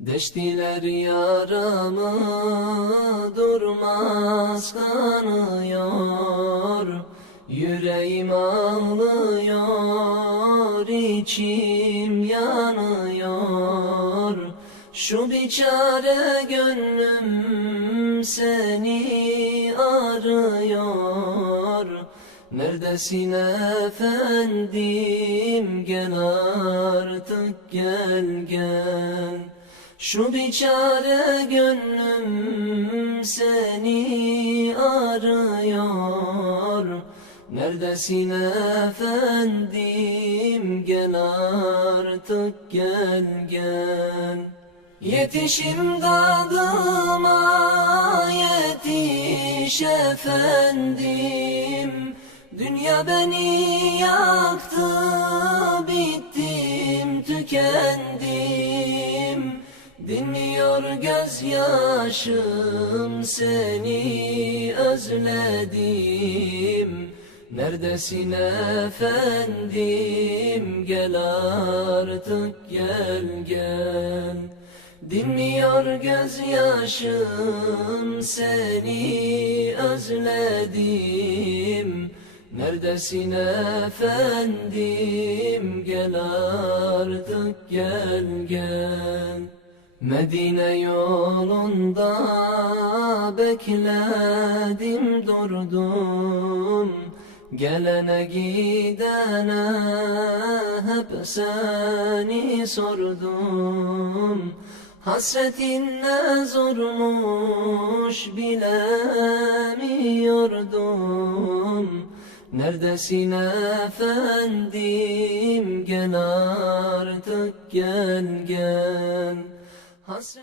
Deştiler yaramı durmaz kanıyor. Yüreğim ağlıyor içim yanıyor. Şu biçare gönlüm seni arıyor. Neredesin efendim? Gel artık gel gel Şu biçare gönlüm seni arıyor. Neredesin efendim? Gel artık gel gel. Yetişim dadıma yetiş efendim. Dünya beni yaktı bittim tükendim Dinmiyor gözyaşım seni özledim. Neredesin efendim? Gel artık gel gel. Dinmiyor gözyaşım seni özledim. Neredesin efendim? Gel artık gel gel Medine yolunda bekledim durdum. Gelene gidene hep seni sordum. Hasretin ne zormuş bilemiyordum. Neredesin efendim? Gel artık gel gel Hustling.